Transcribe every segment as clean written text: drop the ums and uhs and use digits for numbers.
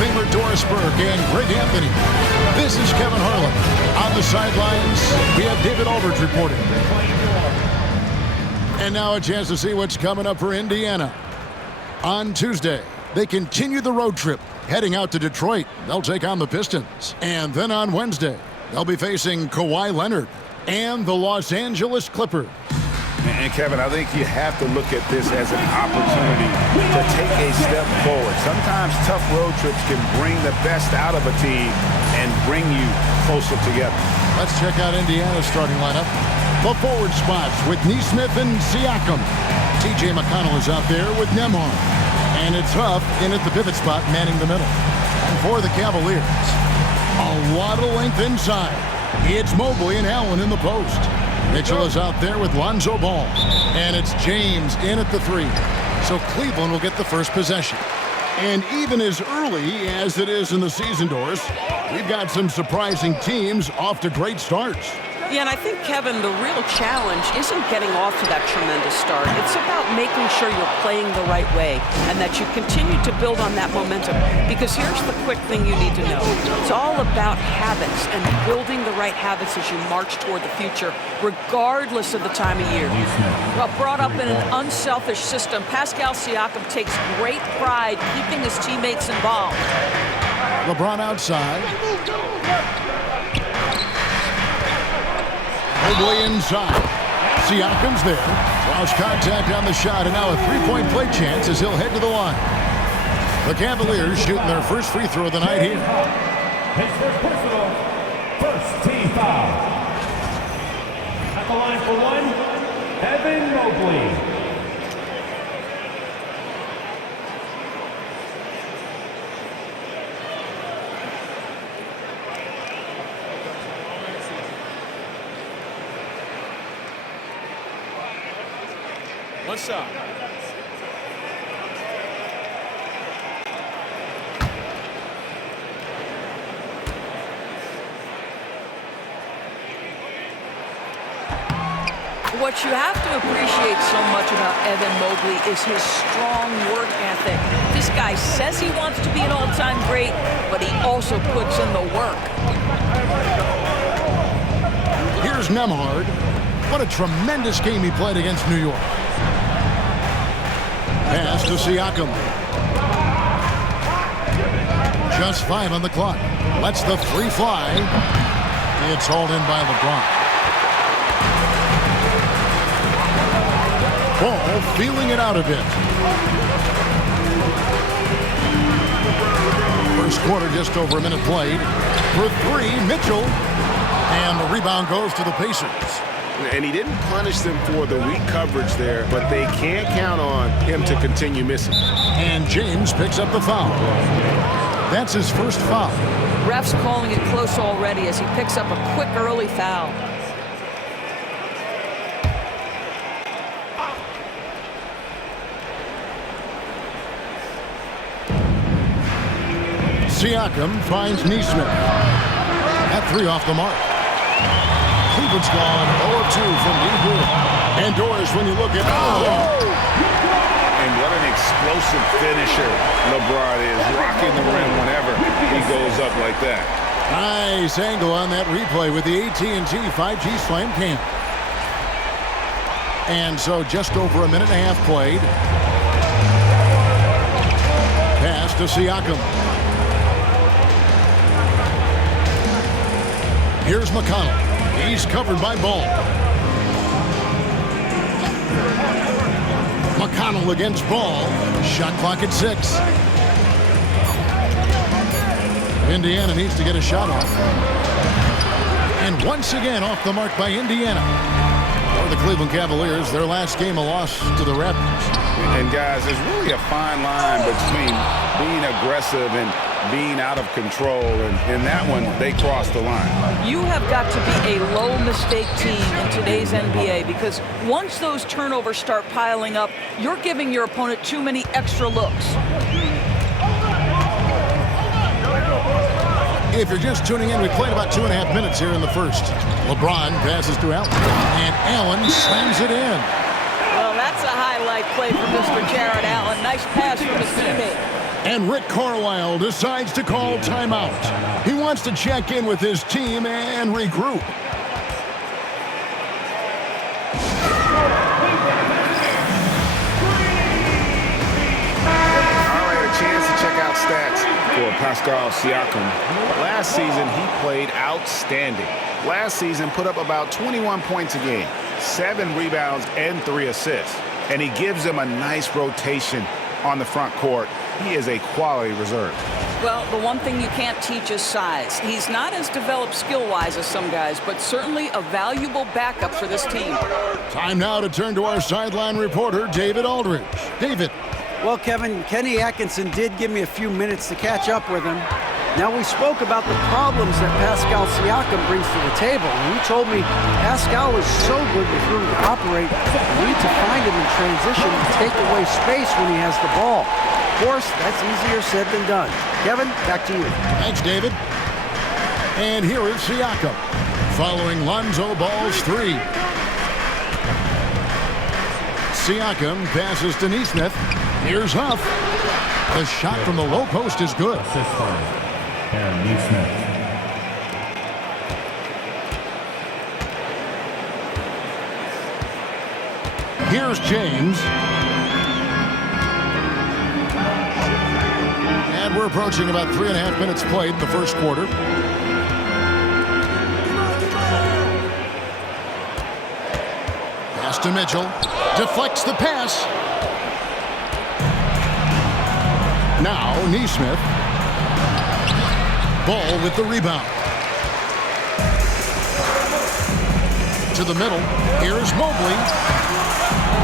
Famer Doris Burke and Greg Anthony. This is Kevin Harlan. On the sidelines, we have David Aldridge reporting. And now a chance to see what's coming up for Indiana. On Tuesday, they continue the road trip, heading out to Detroit. They'll take on the Pistons. And then on Wednesday, they'll be facing Kawhi Leonard and the Los Angeles Clippers. And Kevin, I think you have to look at this as an opportunity to take a step forward. Sometimes tough road trips can bring the best out of a team and bring you closer together. Let's check out Indiana's starting lineup. The forward spots with Nesmith and Siakam. T.J. McConnell is out there with Nembhard. And it's Huff in at the pivot spot, manning the middle. And for the Cavaliers, a lot of length inside. It's Mobley and Allen in the post. Mitchell is out there with Lonzo Ball. And it's James in at the 3. So Cleveland will get the first possession. And even as early as it is in the season, Doris, we've got some surprising teams off to great starts. Yeah, and I think, Kevin, the real challenge isn't getting off to that tremendous start. It's about making sure you're playing the right way and that you continue to build on that momentum. Because here's the quick thing you need to know. It's all about habits and building the right habits as you march toward the future, regardless of the time of year. Well, brought up in an unselfish system, Pascal Siakam takes great pride keeping his teammates involved. LeBron outside. Mobley inside. Siakam's there. Lost contact on the shot, and now a three-point play chance as he'll head to the line. The Cavaliers shooting their first free throw of the night here. His first personal, first team foul. At the line for one, Evan Mobley. What's up? What you have to appreciate so much about Evan Mobley is his strong work ethic. This guy says he wants to be an all-time great, but he also puts in the work. Here's Nembhard. What a tremendous game he played against New York. Pass to Siakam. Just 5 on the clock. Lets the 3 fly. It's hauled in by LeBron. Ball feeling it out a bit. First quarter, just over a minute played. For 3, Mitchell. And the rebound goes to the Pacers. And he didn't punish them for the weak coverage there, but they can't count on him to continue missing. And James picks up the foul. That's his first foul. Ref's calling it close already as he picks up a quick early foul. Siakam finds Nesmith. That 3 off the mark. Cleveland's gone 0-2 from deep here. And Doris, when you look at... And what an explosive finisher LeBron is, rocking the rim whenever he goes up like that. Nice angle on that replay with the AT&T 5G Slam Cam. And so just over a minute and a half played. Pass to Siakam. Here's McConnell. He's covered by Ball. McConnell against Ball. Shot clock at 6. Indiana needs to get a shot off. And once again off the mark by Indiana. For the Cleveland Cavaliers, their last game a loss to the Raptors. And guys, there's really a fine line between being aggressive and being out of control, and in that one, they crossed the line. You have got to be a low-mistake team in today's NBA because once those turnovers start piling up, you're giving your opponent too many extra looks. If you're just tuning in, we played about 2.5 minutes here in the first. LeBron passes to Allen, and Allen slams it in. Well, that's a highlight play for Mr. Jared Allen. Nice pass from his teammate. And Rick Carlisle decides to call timeout. He wants to check in with his team and regroup. All right, a chance to check out stats for Pascal Siakam. Last season, he played outstanding. Last season, put up about 21 points a game, 7 rebounds, and 3 assists. And he gives them a nice rotation on the front court. He is a quality reserve. Well, the one thing you can't teach is size. He's not as developed skill-wise as some guys, but certainly a valuable backup for this team. Time now to turn to our sideline reporter, David Aldridge. David. Well, Kevin, Kenny Atkinson did give me a few minutes to catch up with him. Now, we spoke about the problems that Pascal Siakam brings to the table, and he told me Pascal is so good with room to operate, we need to find him in transition and take away space when he has the ball. Of course, that's easier said than done. Kevin, back to you. Thanks, David. And here is Siakam, following Lonzo Ball's 3. Siakam passes to Nesmith. Here's Huff. The shot from the low post is good. And Nesmith. Here's James. And we're approaching about 3.5 minutes played in the first quarter. Pass to Mitchell. Deflects the pass. Now Nesmith. Ball with the rebound. To the middle. Here's Mobley.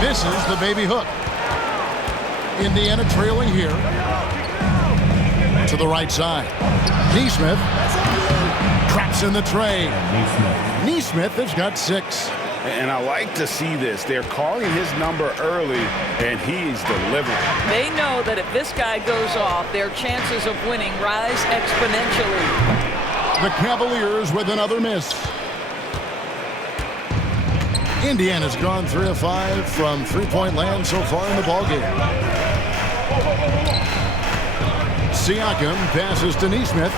Misses the baby hook. Indiana trailing here. To the right side. Nesmith. Traps in the tray. Nesmith has got 6. And I like to see this. They're calling his number early, and he's delivering. They know that if this guy goes off, their chances of winning rise exponentially. The Cavaliers with another miss. Indiana's gone 3 of 5 from three-point land so far in the ballgame. Siakam passes to Nesmith.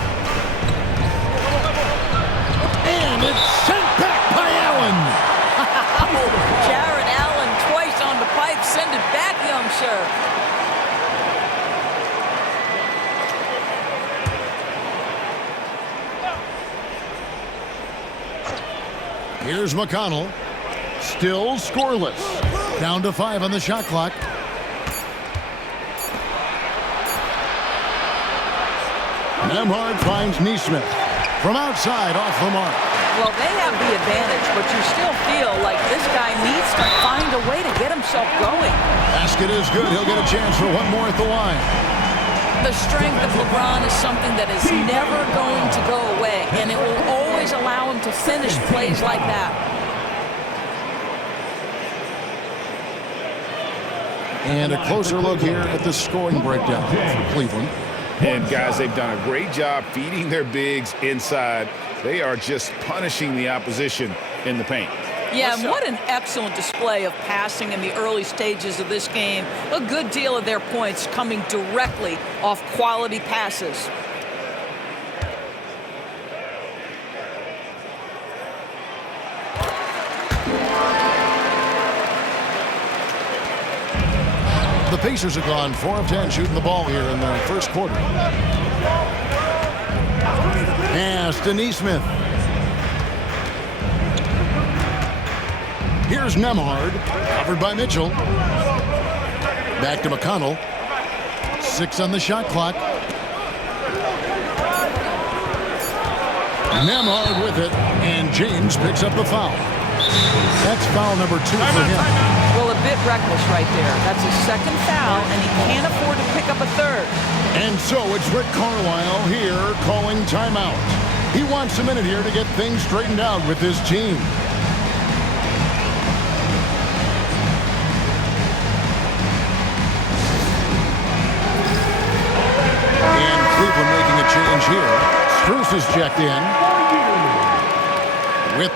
And it's sent back by Allen. Jared Allen twice on the pipe. Send it back, young sir. Here's McConnell. Still scoreless. Down to 5 on the shot clock. Nembhard finds Nesmith. From outside, off the mark. Well, they have the advantage, but you still feel like this guy needs to find a way to get himself going. Basket is good. He'll get a chance for one more at the line. The strength of LeBron is something that is never going to go away, and it will always allow him to finish plays like that. And a closer look here at the scoring breakdown for Cleveland. And, guys, they've done a great job feeding their bigs inside. They are just punishing the opposition in the paint. Yeah, and what an excellent display of passing in the early stages of this game. A good deal of their points coming directly off quality passes. The Pacers have gone 4 of 10 shooting the ball here in the first quarter. Pass to Nesmith. Here's Nembhard, covered by Mitchell. Back to McConnell. 6 on the shot clock. Nembhard with it, and James picks up the foul. That's foul number 2 for him. Well, a bit reckless right there. That's his second foul, and he can't afford to pick up a third. And so it's Rick Carlisle here calling timeout. He wants a minute here to get things straightened out with his team. And Cleveland making a change here. Strus is checked in. With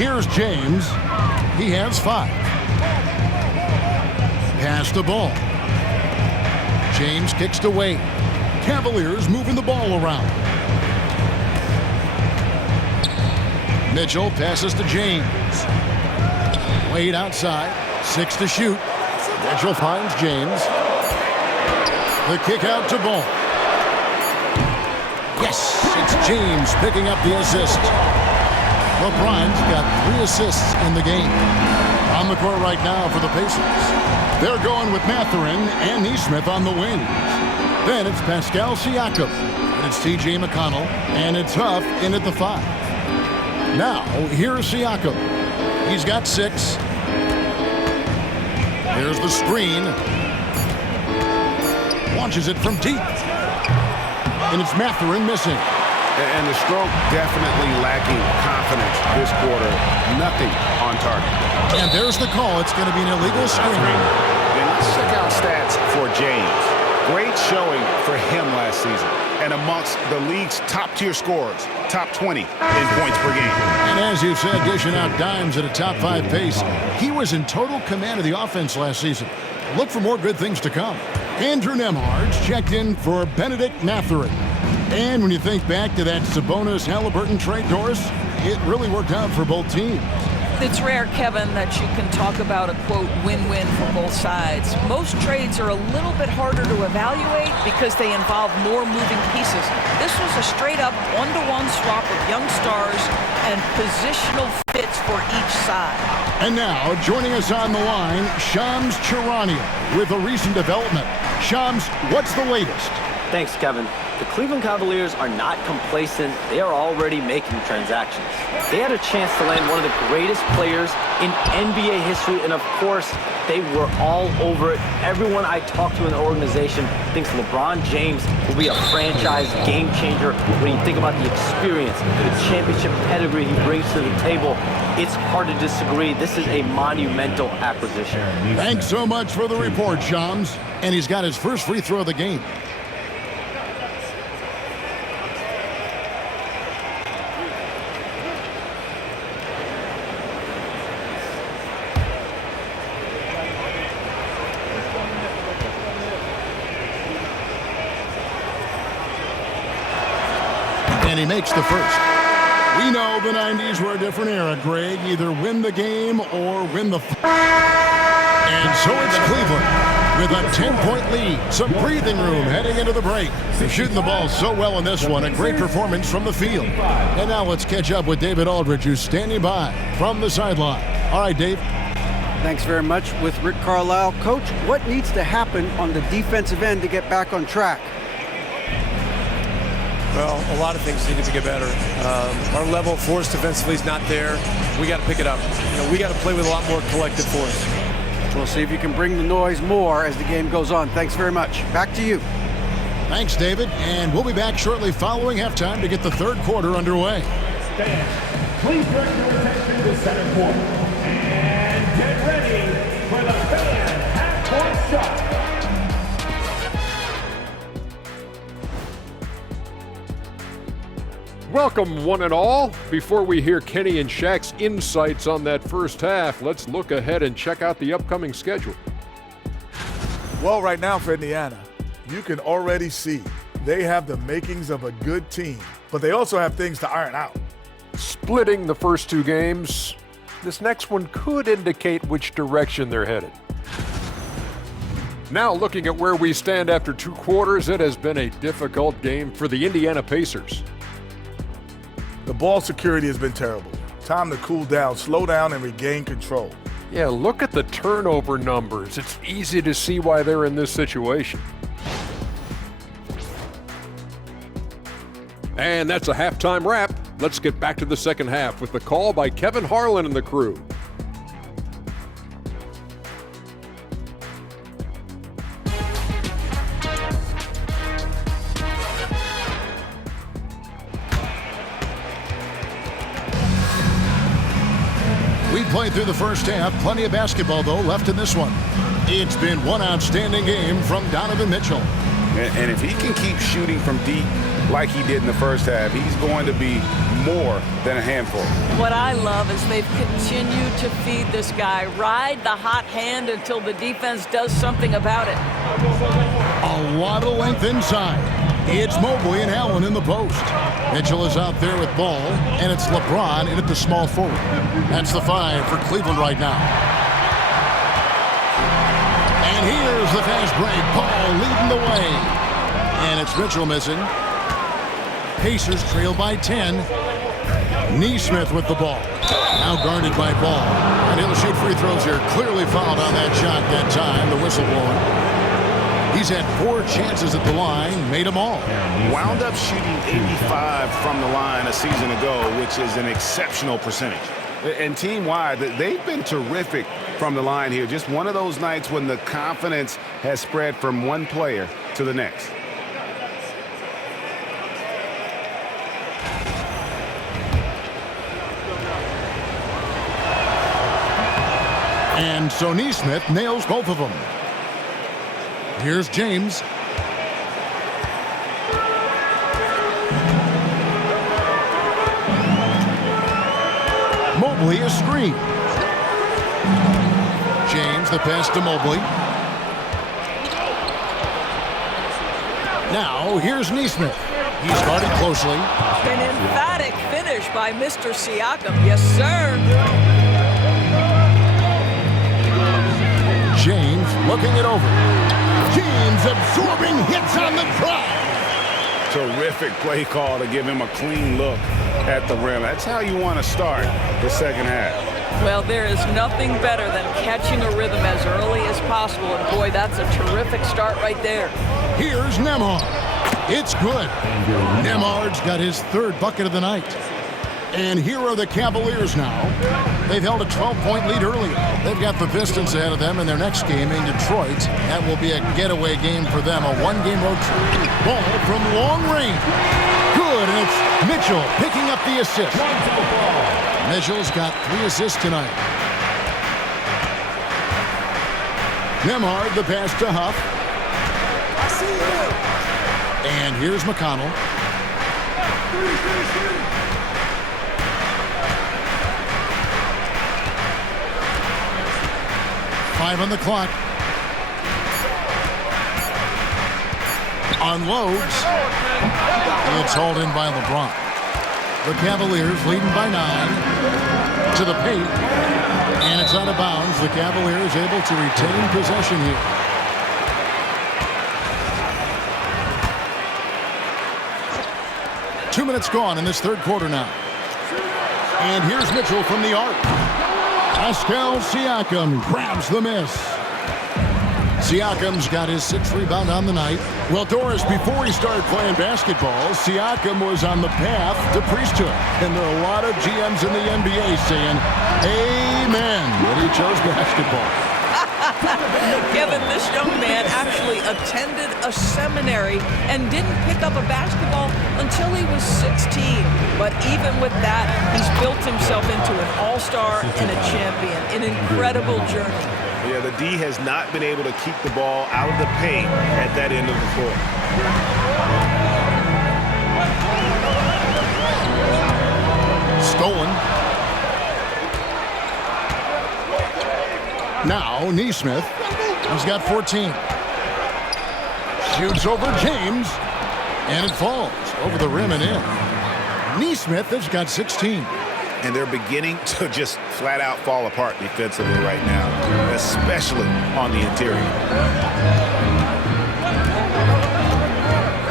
Here's James. He has 5. Pass the ball. James kicks to Wade. Cavaliers moving the ball around. Mitchell passes to James. Wade outside. 6 to shoot. Mitchell finds James. The kick out to Ball. Yes, it's James picking up the assist. LeBron's got 3 assists in the game. On the court right now for the Pacers. They're going with Mathurin and Neesmith on the wings. Then it's Pascal Siakam. And it's T.J. McConnell. And it's Huff in at the 5. Now, here's Siakam. He's got 6. Here's the screen. Launches it from deep. And it's Mathurin missing. And the stroke definitely lacking confidence this quarter. Nothing on target. And there's the call. It's going to be an illegal screen. And let's check out stats for James. Great showing for him last season. And amongst the league's top-tier scorers, top 20 in points per game. And as you said, dishing out dimes at a top 5 pace. He was in total command of the offense last season. Look for more good things to come. Andrew Nembhard's checked in for Benedict Mathurin. And when you think back to that Sabonis-Halliburton trade, Doris, it really worked out for both teams. It's rare, Kevin, that you can talk about a, quote, win-win for both sides. Most trades are a little bit harder to evaluate because they involve more moving pieces. This was a straight-up one-to-one swap of young stars and positional fits for each side. And now, joining us on the line, Shams Charania with a recent development. Shams, what's the latest? Thanks, Kevin. The Cleveland Cavaliers are not complacent. They are already making transactions. They had a chance to land one of the greatest players in NBA history, and of course, they were all over it. Everyone I talked to in the organization thinks LeBron James will be a franchise game changer. When you think about the experience, the championship pedigree he brings to the table, it's hard to disagree. This is a monumental acquisition. Thanks so much for the report, Shams. And he's got his first free throw of the game. And he makes the first. We know the 90s were a different era, Greg. Either win the game or win the... And so it's Cleveland with a 10-point lead. Some breathing room heading into the break. They're shooting the ball so well in this one. A great performance from the field. And now let's catch up with David Aldridge, who's standing by from the sideline. All right, Dave. Thanks very much with Rick Carlisle. Coach, what needs to happen on the defensive end to get back on track? Well, a lot of things need to get better. Our level of force defensively is not there. We got to pick it up. We got to play with a lot more collective force. We'll see if you can bring the noise more as the game goes on. Thanks very much. Back to you. Thanks, David. And we'll be back shortly following halftime to get the third quarter underway. Fans, please direct your attention to center court. And get ready for the fan half-court shot. Welcome, one and all. Before we hear Kenny and Shaq's insights on that first half, let's look ahead and check out the upcoming schedule. Well, right now for Indiana, you can already see they have the makings of a good team, but they also have things to iron out. Splitting the first 2 games, this next one could indicate which direction they're headed. Now looking at where we stand after 2 quarters, it has been a difficult game for the Indiana Pacers. The ball security has been terrible. Time to cool down, slow down, and regain control. Yeah, look at the turnover numbers. It's easy to see why they're in this situation. And that's a halftime wrap. Let's get back to the second half with the call by Kevin Harlan and the crew. We played through the first half. Plenty of basketball, though, left in this one. It's been one outstanding game from Donovan Mitchell. And if he can keep shooting from deep like he did in the first half, he's going to be more than a handful. What I love is they've continued to feed this guy. Ride the hot hand until the defense does something about it. A lot of length inside. It's Mobley and Allen in the post. Mitchell is out there with ball, and it's LeBron in at the small forward. That's the 5 for Cleveland right now. And here's the fast break. Paul leading the way. And it's Mitchell missing. Pacers trail by 10. Neesmith with the ball. Now guarded by Ball. And he'll shoot free throws here. Clearly fouled on that shot that time. The whistle blowing. He's had 4 chances at the line. Made them all. Wound up shooting 85 from the line a season ago, which is an exceptional percentage. And team-wide, they've been terrific from the line here. Just one of those nights when the confidence has spread from one player to the next. And so Neesmith nails both of them. Here's James. Mobley a screen. James the pass to Mobley. Now here's Neesmith. He's guarded closely. An emphatic finish by Mr. Siakam. Yes, sir. James looking it over. James absorbing hits on the drive. Terrific play call to give him a clean look at the rim. That's how you want to start the second half. Well, there is nothing better than catching a rhythm as early as possible. And boy, that's a terrific start right there. Here's Nembhard. It's good. Nembhard's got his 3rd bucket of the night. And here are the Cavaliers now. They've held a 12-point lead earlier. They've got the Pistons ahead of them in their next game in Detroit. That will be a getaway game for them, a 1-game road trip. Ball from long range. Good, and it's Mitchell picking up the assist. Mitchell's got 3 assists tonight. Nembhard, the pass to Huff. And here's McConnell. 5 on the clock. Unloads. It's hauled in by LeBron. The Cavaliers leading by 9 to the paint. And it's out of bounds. The Cavaliers able to retain possession here. Two minutes gone in this 3rd quarter now. And here's Mitchell from the arc. Pascal Siakam grabs the miss. Siakam's got his 6th rebound on the night. Well, Doris, before he started playing basketball, Siakam was on the path to priesthood. And there are a lot of GMs in the NBA saying, amen, that he chose basketball. Kevin, this young man actually attended a seminary and didn't pick up a basketball until he was 16. But even with that, he's built himself into an all-star and a champion. An incredible journey. Yeah, the D has not been able to keep the ball out of the paint at that end of the court. Stolen. Now Neesmith. He's got 14. Shoots over James. And it falls over the rim and in. Neesmith has got 16. And they're beginning to just flat out fall apart defensively right now, especially on the interior.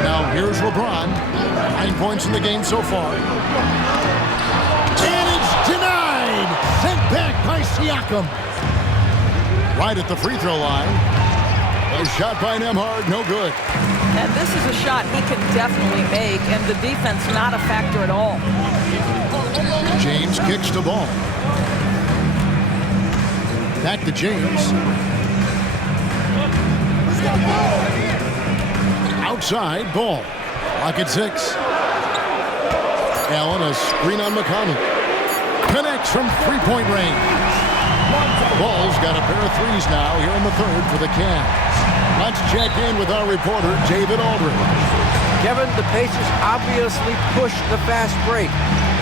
Now here's LeBron. 9 points in the game so far. And it's denied. Sent back by Siakam. Right at the free throw line. A shot by Nembhard, no good. And this is a shot he can definitely make, and the defense not a factor at all. James kicks the ball. Back to James. Outside, ball. Lock at 6. Allen, a screen on McConnell. Connects from 3-point range. Ball's got a pair of threes now here in the 3rd for the Cavs. Let's check in with our reporter, David Aldridge. Kevin, the Pacers obviously pushed the fast break.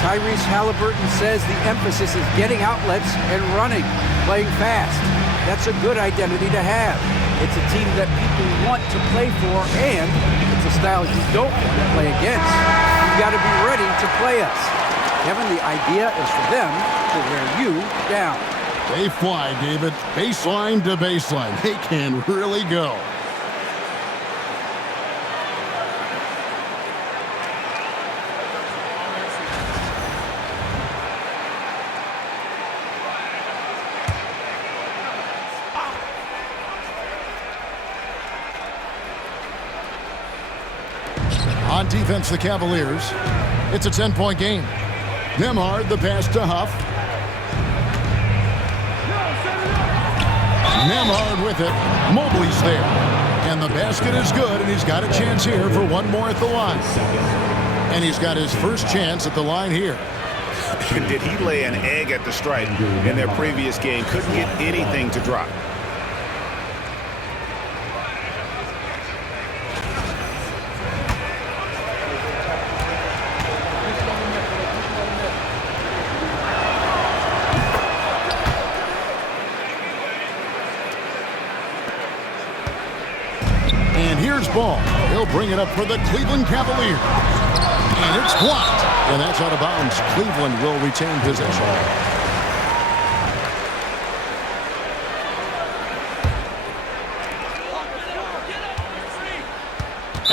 Tyrese Halliburton says the emphasis is getting outlets and running, playing fast. That's a good identity to have. It's a team that people want to play for, and it's a style you don't want to play against. You've got to be ready to play us. Kevin, the idea is for them to wear you down. They fly, David. Baseline to baseline. They can really go. On defense, the Cavaliers. It's a 10-point game. Nembhard, the pass to Huff. Nembhard with it. Mobley's there. And the basket is good, and he's got a chance here for one more at the line. And he's got his first chance at the line here. Did he lay an egg at the stripe in their previous game? Couldn't get anything to drop. Ball. He'll bring it up for the Cleveland Cavaliers. And it's blocked. And that's out of bounds. Cleveland will retain possession.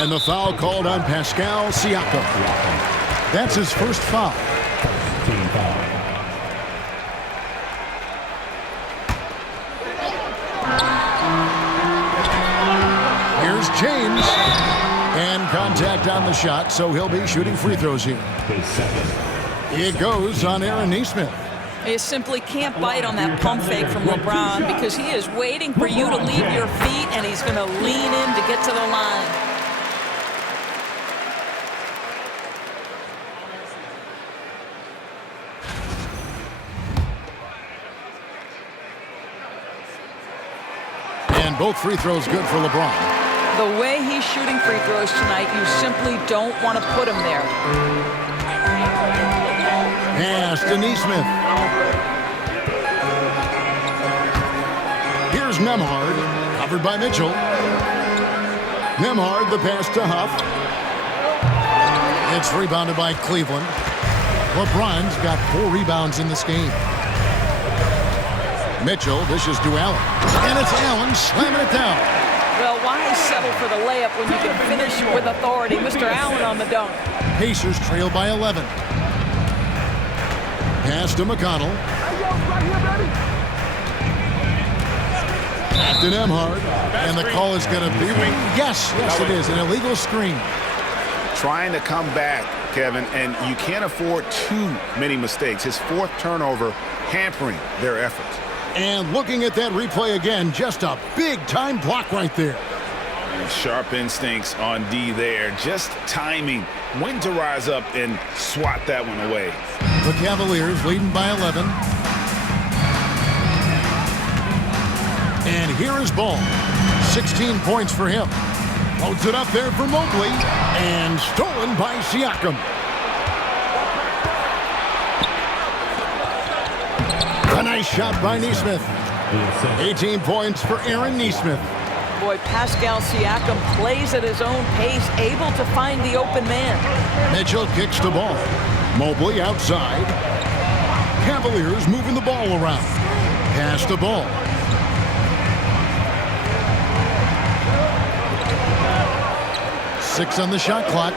And the foul called on Pascal Siakam. That's his first foul. Team foul. James, and contact on the shot, so he'll be shooting free throws here. It goes on Aaron Nesmith. You simply can't bite on that pump fake from LeBron because he is waiting for you to leave your feet, and he's going to lean in to get to the line. And both free throws good for LeBron. The way he's shooting free throws tonight, you simply don't want to put him there. Pass to Nesmith. Here's Nembhard, covered by Mitchell. Nembhard, the pass to Huff. It's rebounded by Cleveland. LeBron's got 4 rebounds in this game. Mitchell dishes to Allen. And it's Allen slamming it down. Well, why settle for the layup when you can finish with authority? Mr. Allen on the dunk. Pacers trail by 11. Pass to McConnell. Back to Nembhard. And the call is going to be... Yes, it is. An illegal screen. Trying to come back, Kevin, and you can't afford too many mistakes. His 4th turnover hampering their efforts. And looking at that replay again, just a big-time block right there. And sharp instincts on D there. Just timing when to rise up and swat that one away. The Cavaliers leading by 11. And here is Ball. 16 points for him. Loads it up there for Mobley. And stolen by Siakam. A nice shot by Nesmith. 18 points for Aaron Nesmith. Boy, Pascal Siakam plays at his own pace, able to find the open man. Mitchell kicks the ball. Mobley outside. Cavaliers moving the ball around. Pass the ball. Six on the shot clock.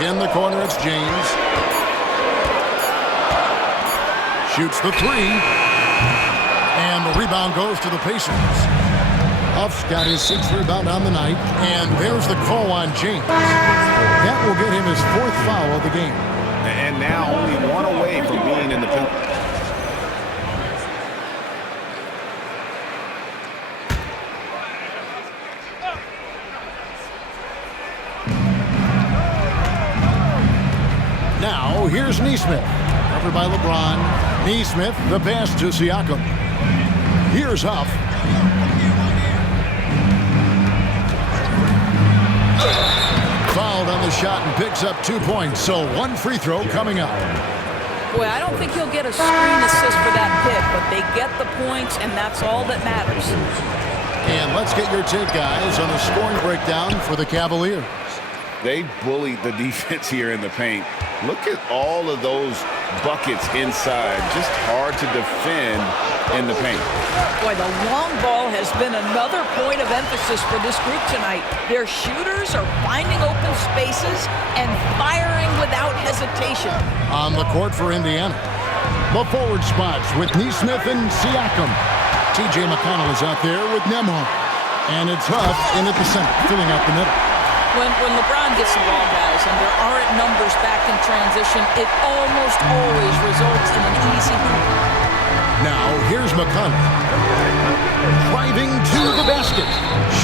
In the corner, it's James. Shoots the 3. And the rebound goes to the Pacers. Huff's got his 6th rebound on the night. And there's the call on James. That will get him his 4th foul of the game. And now only 1 away from being in the penalty. Now, here's Nesmith. Covered by LeBron. Nesmith, the pass to Siakam. Here's Huff. Fouled on the the shot and picks up 2 points. So one free throw coming up. Boy, I don't think he'll get a screen assist for that pick, but they get the points, and that's all that matters. And let's get your take, guys, on the scoring breakdown for the Cavaliers. They bullied the defense here in the paint. Look at all of those buckets inside. Just hard to defend in the paint. Boy, the long ball has been another point of emphasis for this group tonight. Their shooters are finding open spaces and firing without hesitation. On the court for Indiana, the forward spots with Neesmith and Siakam. TJ McConnell is out there with Nembhard. And it's Huff in at the center, filling out the middle. When LeBron gets the ball, guys, and there aren't numbers back in transition, it almost always results in an easy hoop. Now, here's McConnell. Driving to the basket.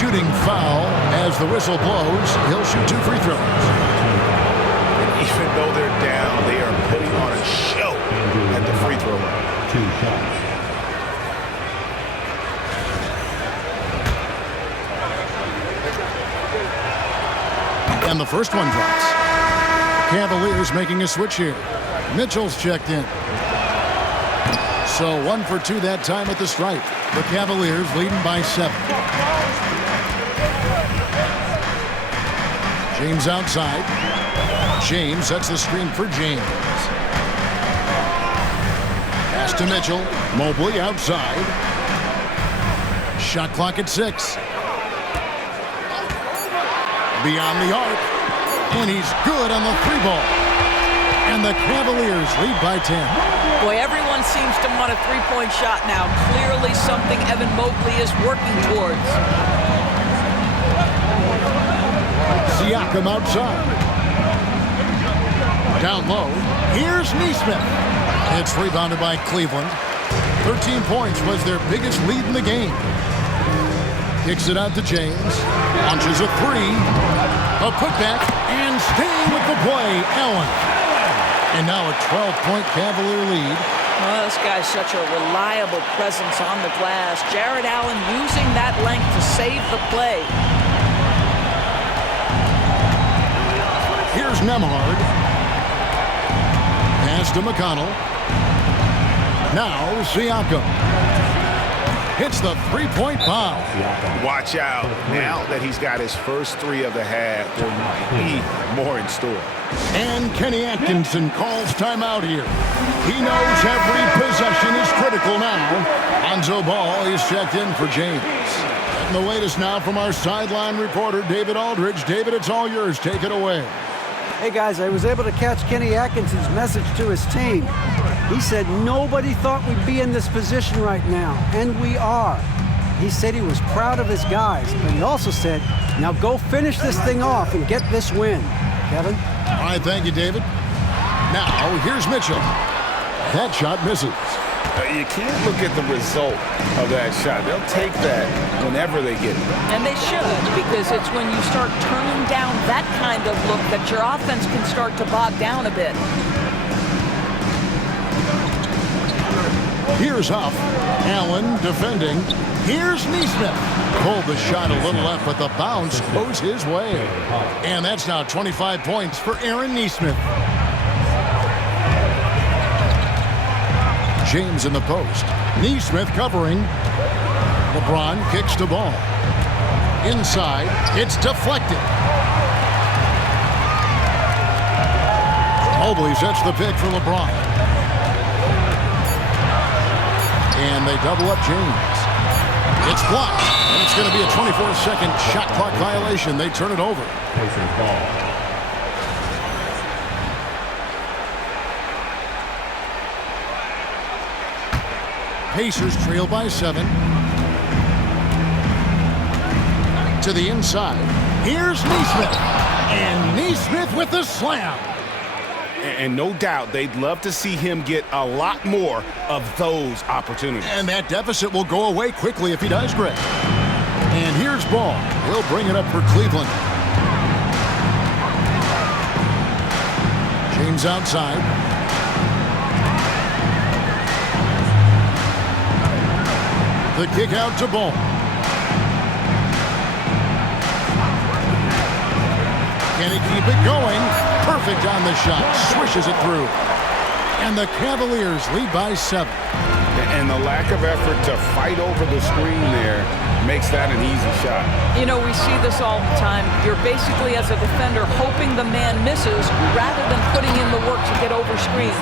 Shooting foul as the whistle blows. He'll shoot 2 free throws. Even though they're down, they are putting on a show at the free throw line. 2 shots. And the first one drops. Cavaliers making a switch here. Mitchell's checked in. So 1 for 2 that time at the stripe. The Cavaliers leading by 7. James outside. James sets the screen for James. Pass to Mitchell. Mobley outside. Shot clock at 6. Beyond the arc, and he's good on the 3-ball. And the Cavaliers lead by 10. Boy, everyone seems to want a 3-point shot now. Clearly something Evan Mobley is working towards. Siakam outside. Down low, here's Neesmith. It's rebounded by Cleveland. 13 points was their biggest lead in the game. Kicks it out to James. Launches a 3. A putback. And staying with the play, Allen. And now a 12-point Cavalier lead. Well, this guy's such a reliable presence on the glass. Jared Allen using that length to save the play. Here's Nembhard. Pass to McConnell. Now Siakam. Hits the 3-point foul. Watch out. Now that he's got his first 3 of the half, there might be more in store. And Kenny Atkinson calls timeout here. He knows every possession is critical now. Lonzo Ball is checked in for James. And the latest now from our sideline reporter, David Aldridge. David, it's all yours. Take it away. Hey, guys, I was able to catch Kenny Atkinson's message to his team. He said nobody thought we'd be in this position right now, and we are. He said he was proud of his guys, but he also said, now go finish this thing off and get this win. Kevin? All right, thank you, David. Now, here's Mitchell. That shot misses. You can't look at the result of that shot. They'll take that whenever they get it. And they should, because it's when you start turning down that kind of look that your offense can start to bog down a bit. Here's Huff. Allen defending. Here's Neesmith. Pulled the shot a little left, but the bounce goes his way. And that's now 25 points for Aaron Neesmith. James in the post. Neesmith covering. LeBron kicks the ball. Inside. It's deflected. Mobley sets the pick for LeBron. And they double up James. It's blocked. And it's going to be a 24-second shot clock violation. They turn it over. Pacers ball. Pacers trail by 7. To the inside. Here's Neesmith. And Neesmith with the slam. And no doubt they'd love to see him get a lot more of those opportunities. And that deficit will go away quickly if he does, Greg. And here's Ball. He'll bring it up for Cleveland. James outside. The kick out to Ball. Can he keep it going? Perfect on the shot. Swishes it through. And the Cavaliers lead by 7. And the lack of effort to fight over the screen there makes that an easy shot. You know, we see this all the time. You're basically, as a defender, hoping the man misses rather than putting in the work to get over screens.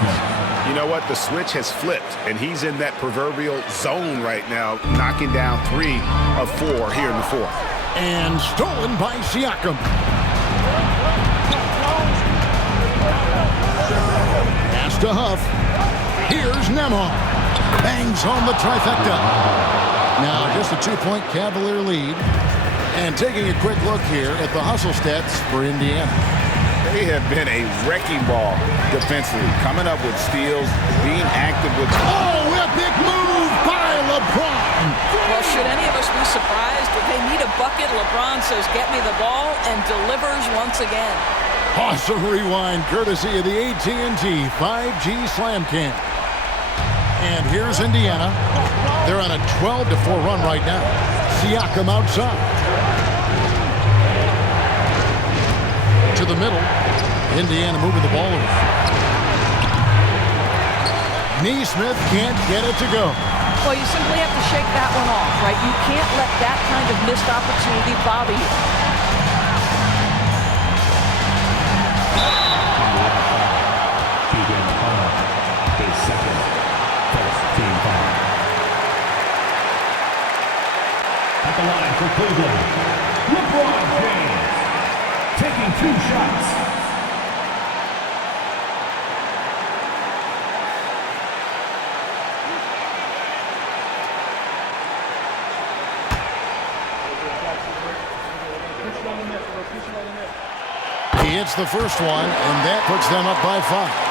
You know what? The switch has flipped, and he's in that proverbial zone right now, knocking down 3 of 4 here in the fourth. And stolen by Siakam. Pass to Huff. Here's Nembhard. Bangs home the trifecta. Now just a 2-point Cavalier lead. And taking a quick look here at the hustle stats for Indiana. They have been a wrecking ball defensively, coming up with steals, being active with... Oh, epic move by LeBron. Well, should any of us be surprised if they need a bucket? LeBron says, get me the ball, and delivers once again. Awesome rewind, courtesy of the AT&T 5G Slam Cam. And here's Indiana. They're on a 12-4 run right now. Siakam outside. To the middle. Indiana moving the ball over. Neesmith can't get it to go. Well, you simply have to shake that one off, right? You can't let that kind of missed opportunity bother you. His second first team foul. At the line for Cleveland, LeBron James taking 2 shots. He hits the first one, and that puts them up by 5.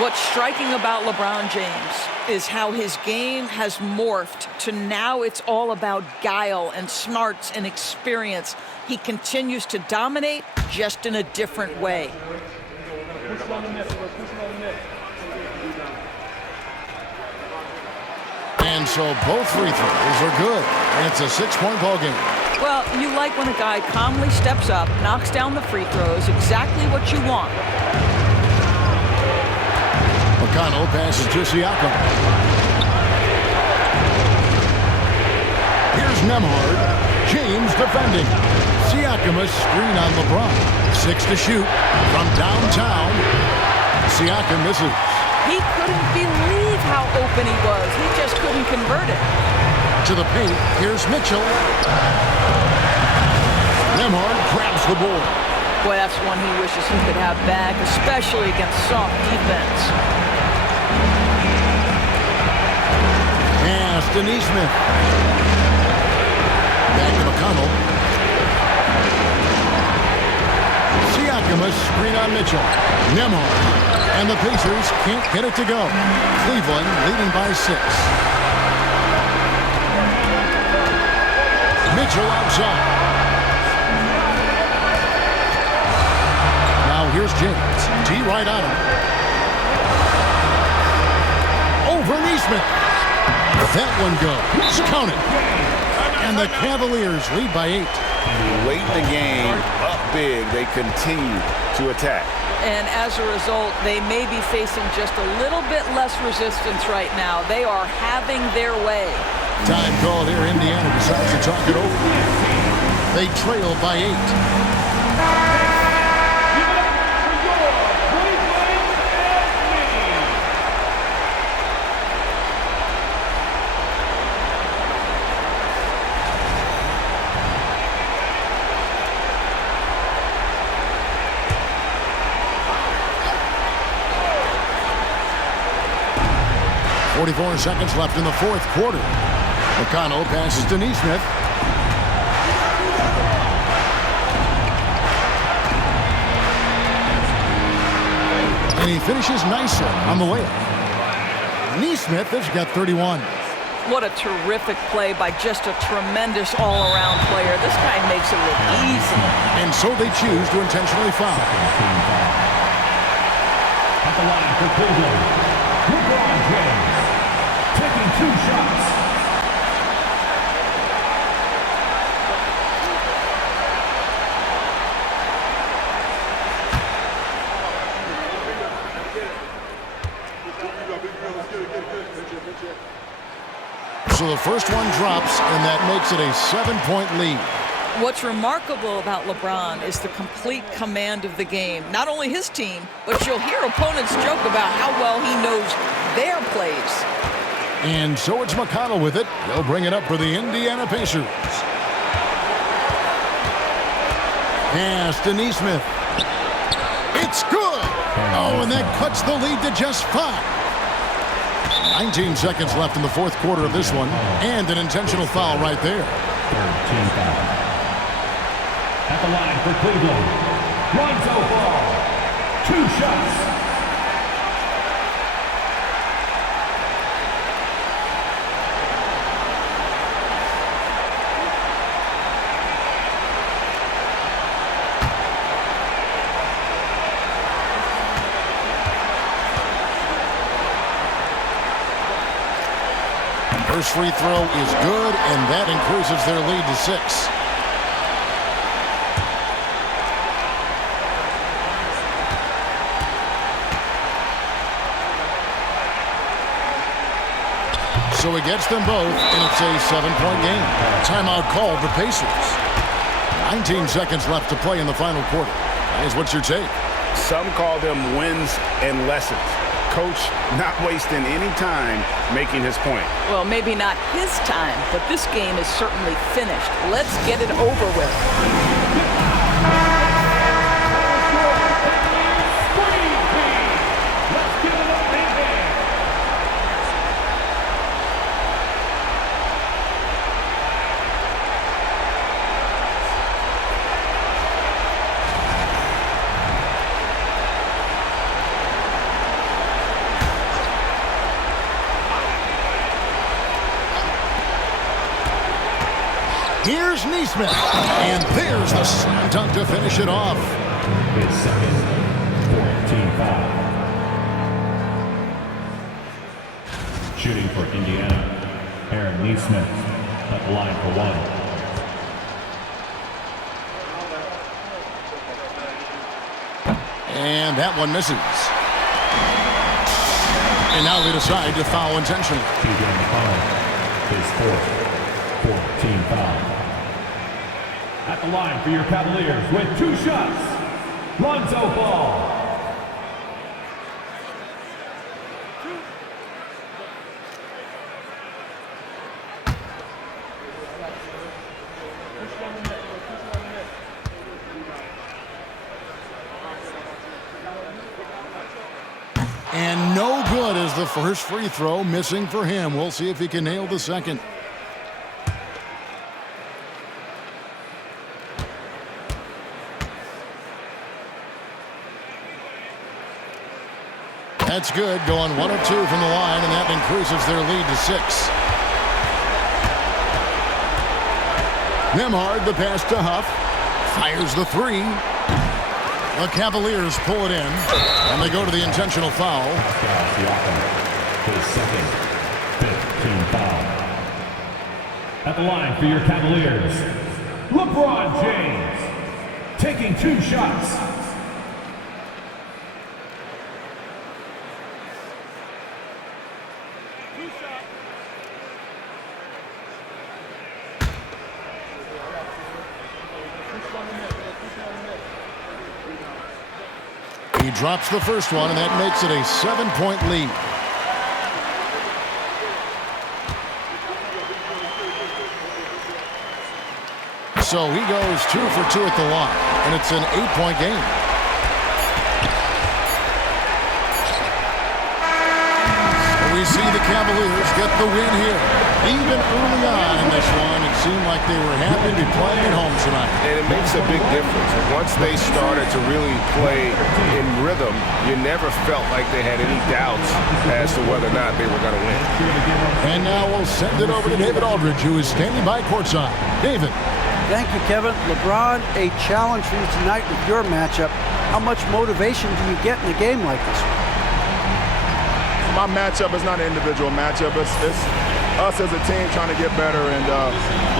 What's striking about LeBron James is how his game has morphed to now it's all about guile and smarts and experience. He continues to dominate, just in a different way. And so both free throws are good, and it's a 6-point ball game. Well, you like when a guy calmly steps up, knocks down the free throws, exactly what you want. McConnell passes to Siakam. Here's Nembhard. James defending. Siakam a screen on LeBron. 6 to shoot from downtown. Siakam misses. He couldn't believe how open he was. He just couldn't convert it. To the paint. Here's Mitchell. Nembhard grabs the board. Boy, that's one he wishes he could have back, especially against soft defense. Pass to Neesmith. Back to McConnell. Siakam a screen on Mitchell. Nembhard. And the Pacers can't get it to go. Cleveland leading by 6. Mitchell outside. Now here's James. T right on him. Over Neesmith. That one goes. Counted. And the Cavaliers lead by 8. Late in the game, up big, they continue to attack. And as a result, they may be facing just a little bit less resistance right now. They are having their way. Time called here. Indiana decides to talk it over. They trail by 8. .44 seconds left in the fourth quarter. McConnell passes to Neesmith. And he finishes nicely on the way. Neesmith has got 31. What a terrific play by just a tremendous all-around player. This guy makes it look easy. And so they choose to intentionally foul. At the line for Cleveland, LeBron James taking 2 shots. So the first one drops, and that makes it a 7-point lead. What's remarkable about LeBron is the complete command of the game. Not only his team, but you'll hear opponents joke about how well he knows their plays. And so it's McConnell with it. He'll bring it up for the Indiana Pacers. Pass to Neesmith. It's good. Oh, and that cuts the lead to just 5. 19 seconds left in the fourth quarter of this one, and an intentional foul right there. At the line for Cleveland, Lonzo Ball, 2 shots. First free throw is good, and that increases their lead to 6. So he gets them both, and it's a 7-point game. Timeout called the Pacers. 19 seconds left to play in the final quarter. Guys, what's your take? Some call them wins and lessons. Coach not wasting any time making his point. Well, maybe not his time, but this game is certainly finished. Let's get it over with. Here's Neesmith, and there's the slam dunk to finish it off. His second, 14-foul. Shooting for Indiana, Aaron Neesmith at the line for 1. And that one misses. And now they decide to foul intentionally. KeBron Carter, his fourth, 14 foul. At the line for your Cavaliers with 2 shots, Lonzo Ball. And no good as the first free throw, missing for him. We'll see if he can nail the second. That's good, going 1 of 2 from the line, and that increases their lead to 6. Nembhard, the pass to Huff, fires the 3. The Cavaliers pull it in, and they go to the intentional foul. His second, 15 foul. At the line for your Cavaliers, LeBron James, taking 2 shots. He drops the first one, and that makes it a 7-point lead. So he goes 2 for 2 at the line, and it's an 8-point game. We see the Cavaliers get the win here. Even early on in this one, it seemed like they were happy to be playing at home tonight. And it makes a big difference. Once they started to really play in rhythm, you never felt like they had any doubts as to whether or not they were going to win. And now we'll send it over to David Aldridge, who is standing by courtside. David. Thank you, Kevin. LeBron, a challenge for you tonight with your matchup. How much motivation do you get in a game like this one? My matchup is not an individual matchup. It's us as a team trying to get better, and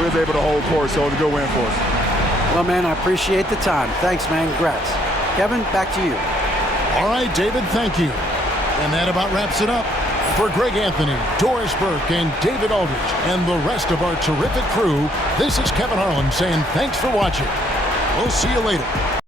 we was able to hold court, so it was a good win for us. Well, man, I appreciate the time. Thanks, man. Congrats. Kevin, back to you. All right, David, thank you. And that about wraps it up. For Greg Anthony, Doris Burke, and David Aldridge, and the rest of our terrific crew, this is Kevin Harlan saying thanks for watching. We'll see you later.